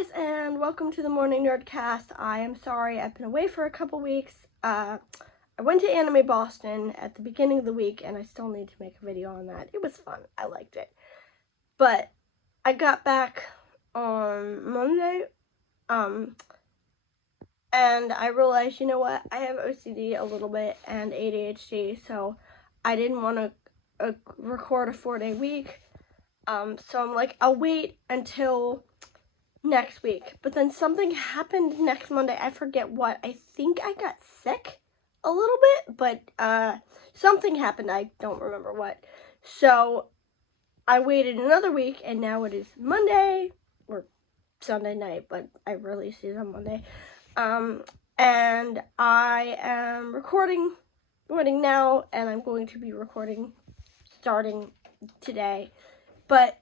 guys, and welcome to the morning Nerdcast. I am sorry I've been away for a couple weeks. I went to Anime Boston at the beginning of the week, and I still need to make a video on that. It was fun. I liked it. But I got back on Monday, and I realized, you know what, I have OCD a little bit and ADHD, so I didn't want to record a 4-day week. So I'm like, I'll wait until next week. But then something happened next Monday. I forget what. I think I got sick a little bit, but something happened. I don't remember what. So I waited another week, and now it is Monday or Sunday night, but I release these on Monday. And I am recording now, and I'm going to be recording starting today. But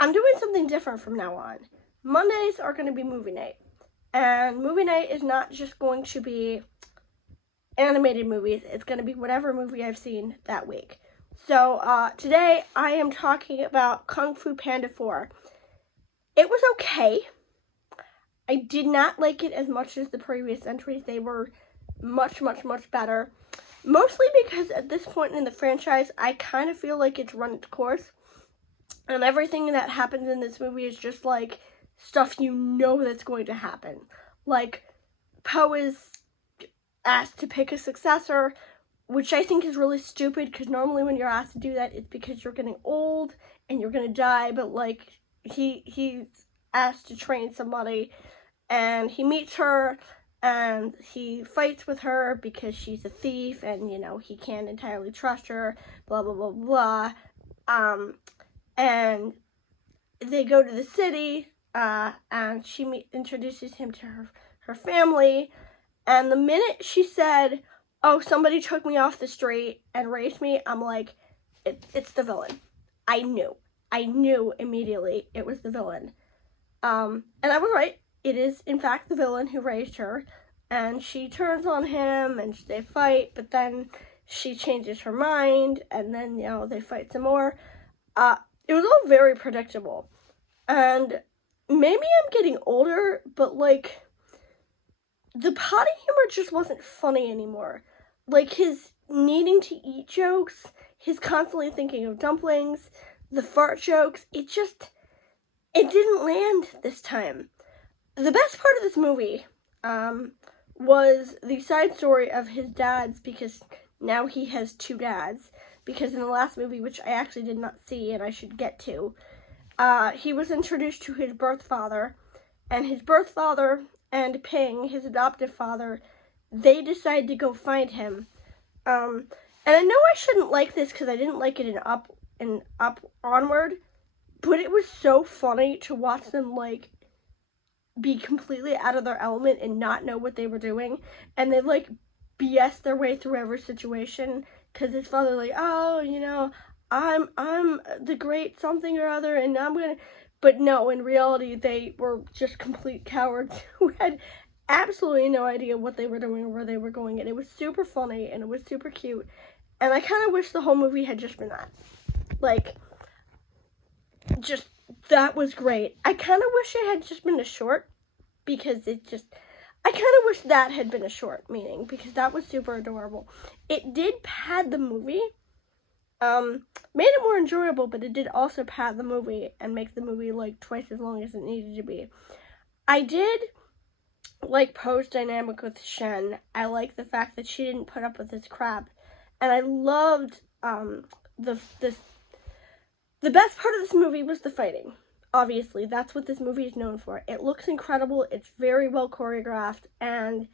I'm doing something different from now on. Mondays are going to be movie night. And movie night is not just going to be animated movies. It's going to be whatever movie I've seen that week. So today I am talking about Kung Fu Panda 4. It was okay. I did not like it as much as the previous entries. They were much, much, much better. Mostly because at this point in the franchise, I kind of feel like it's run its course. And everything that happens in this movie is just like stuff you know that's going to happen. Like, Po is asked to pick a successor, which I think is really stupid, because normally when you're asked to do that, it's because you're getting old and you're gonna die. But like, he's asked to train somebody, and he meets her, and he fights with her because she's a thief, and you know, he can't entirely trust her, blah blah blah blah. And they go to the city, and she introduces him to her family. And the minute she said, "Oh, somebody took me off the street and raised me," I'm like, it's the villain. I knew immediately it was the villain. And I was right. It is, in fact, the villain who raised her. And she turns on him, and they fight, but then she changes her mind, and then, you know, they fight some more. It was all very predictable. And maybe I'm getting older, but, like, the potty humor just wasn't funny anymore. Like, his needing to eat jokes, his constantly thinking of dumplings, the fart jokes, it didn't land this time. The best part of this movie was the side story of his dad's, because now he has two dads. Because in the last movie, which I actually did not see and I should get to, he was introduced to his birth father, and his birth father and Ping, his adoptive father, they decide to go find him. And I know I shouldn't like this because I didn't like it in Up Onward, but it was so funny to watch them, like, be completely out of their element and not know what they were doing, and they, like, BS their way through every situation, because his father, like, "Oh, you know, I'm the great something or other, and I'm gonna," but no, in reality, they were just complete cowards who had absolutely no idea what they were doing or where they were going, and it was super funny, and it was super cute, and I kind of wish the whole movie had just been that. Like, just, that was great. I kind of wish it had just been a short, because I kind of wish that had been a short, meaning, because that was super adorable. It did pad the movie, made it more enjoyable, but it did also pad the movie and make the movie, like, twice as long as it needed to be. I did like Poe's dynamic with Shen. I like the fact that she didn't put up with his crap, and I loved, the best part of this movie was the fighting. Obviously, that's what this movie is known for. It looks incredible, it's very well choreographed, and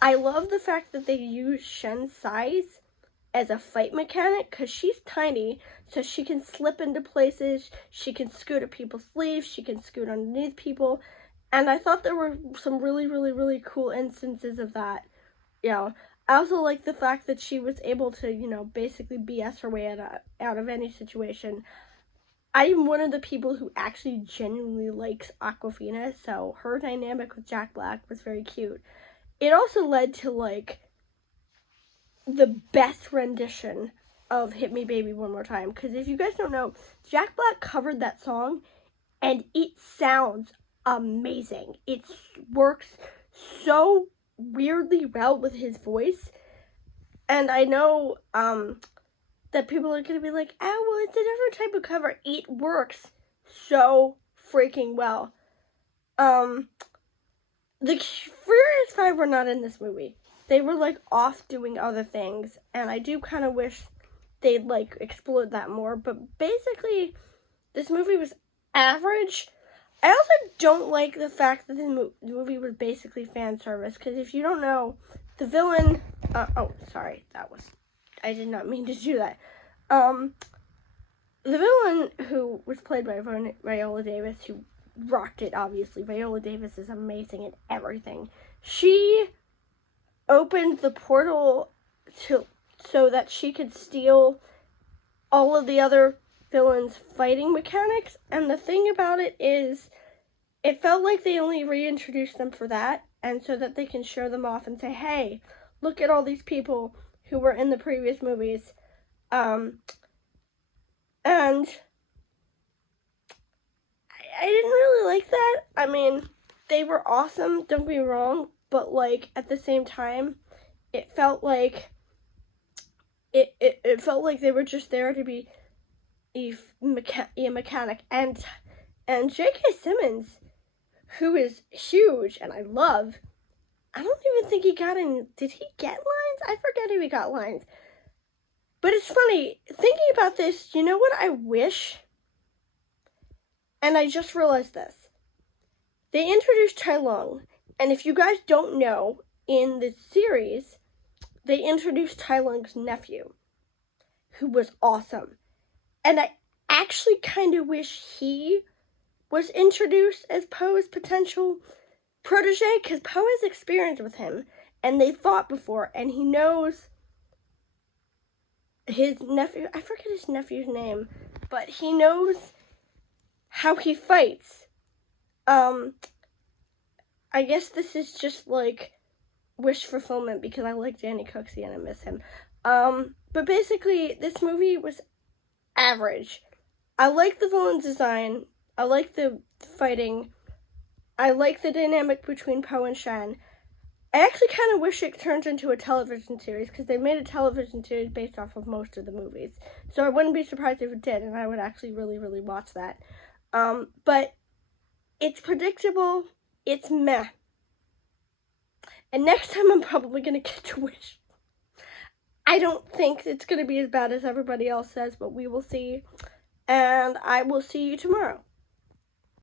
I love the fact that they use Shen's size as a fight mechanic, because she's tiny, so she can slip into places, she can scoot at people's sleeves, she can scoot underneath people, and I thought there were some really, really, really cool instances of that. You know, I also like the fact that she was able to, you know, basically BS her way out of any situation. I am one of the people who actually genuinely likes Awkwafina, so her dynamic with Jack Black was very cute. It also led to, like, the best rendition of Hit Me Baby One More Time, because if you guys don't know, Jack Black covered that song, and it sounds amazing. It works so weirdly well with his voice. And I know that people are going to be like, oh, well, it's a different type of cover. It works so freaking well. The Furious Five were not in this movie. They were, like, off doing other things. And I do kind of wish they'd, like, explored that more. But basically, this movie was average. I also don't like the fact that the movie was basically fan service. Because if you don't know, the villain... I did not mean to do that. The villain, who was played by Viola Davis, who rocked it, obviously. Viola Davis is amazing at everything. She opened the portal so that she could steal all of the other villains' fighting mechanics. And the thing about it is, it felt like they only reintroduced them for that, and so that they can show them off and say, hey, look at all these people who were in the previous movies. And I didn't really like that. I mean, they were awesome, don't get me wrong, but, like, at the same time, it felt like it felt like they were just there to be a mechanic. And J.K. Simmons, who is huge and I love, I don't even think he got any. Did he get lines? I forget if he got lines. But it's funny, thinking about this, you know what I wish? And I just realized this. They introduced Tai Lung, and if you guys don't know, in the series, they introduced Tai Lung's nephew, who was awesome. And I actually kind of wish he was introduced as Poe's potential protege, because Poe has experience with him, and they fought before, and he knows his nephew. I forget his nephew's name, but he knows how he fights. I guess this is just like wish fulfillment because I like Danny Cooksey and I miss him. But basically, this movie was average. I like the villain design. I like the fighting. I like the dynamic between Poe and Shen. I actually kind of wish it turned into a television series, because they made a television series based off of most of the movies. So I wouldn't be surprised if it did, and I would actually really, really watch that. But it's predictable. It's meh. And next time I'm probably going to get to Wish. I don't think it's going to be as bad as everybody else says, but we will see. And I will see you tomorrow.